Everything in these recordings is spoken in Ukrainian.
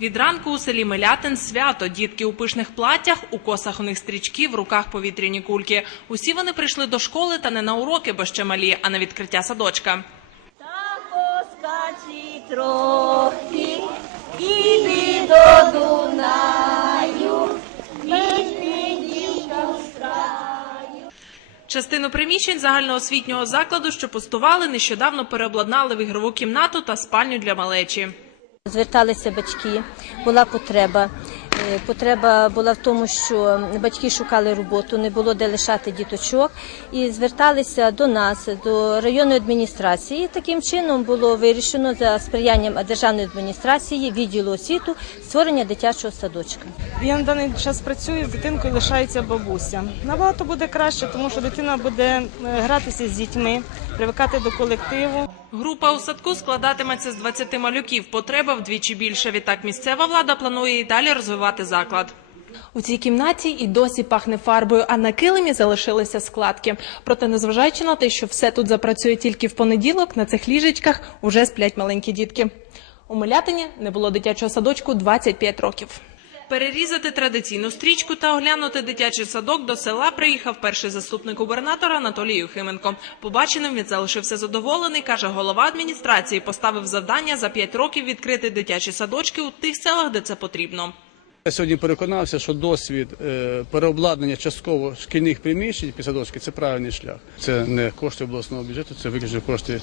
Від ранку у селі Милятин свято. Дітки у пишних платтях, у косах у них стрічки, в руках повітряні кульки. Усі вони прийшли до школи та не на уроки, бо ще малі, а на відкриття садочка. Та поскачі трохи, іди до Дунаю. Частину приміщень загальноосвітнього закладу, що пустували, нещодавно переобладнали в ігрову кімнату та спальню для малечі. Зверталися батьки, була потреба. Е, Потреба була в тому, що батьки шукали роботу, не було де лишати діточок, і зверталися до нас, до районної адміністрації. Таким чином було вирішено за сприянням державної адміністрації, відділу освіту, створення дитячого садочка. Я на даний час працюю, з дитинкою лишається бабуся. Набагато буде краще, тому що дитина буде е, гратися з дітьми, привикати до колективу. Група у садку складатиметься з 20 малюків. Потреба вдвічі більше. Відтак місцева влада планує і далі розвивати заклад. У цій кімнаті і досі пахне фарбою, а на килимі залишилися складки. Проте, незважаючи на те, що все тут запрацює тільки в понеділок, на цих ліжечках уже сплять маленькі дітки. У Милятині не було дитячого садочку 25 років. Перерізати традиційну стрічку та оглянути дитячий садок до села приїхав перший заступник губернатора Анатолій Юхименко. Побаченим він залишився задоволений. каже, голова адміністрації поставив завдання за 5 років відкрити дитячі садочки у тих селах, де це потрібно. Я сьогодні переконався, що досвід е, переобладнання частково шкільних приміщень під садочки – це правильний шлях. Це не кошти обласного бюджету, це виключно кошти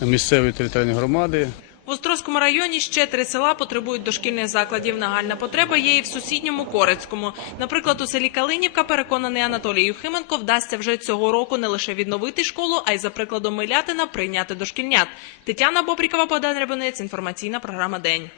місцевої територіальної громади. В Острозькому районі ще три села потребують дошкільних закладів. Нагальна потреба є і в сусідньому Корецькому. Наприклад, у селі Калинівка, переконаний Анатолій Юхименко, вдасться вже цього року не лише відновити школу, а й за прикладом Милятина прийняти дошкільнят. Тетяна Бобрікова, Богдан Рябинець, інформаційна програма День.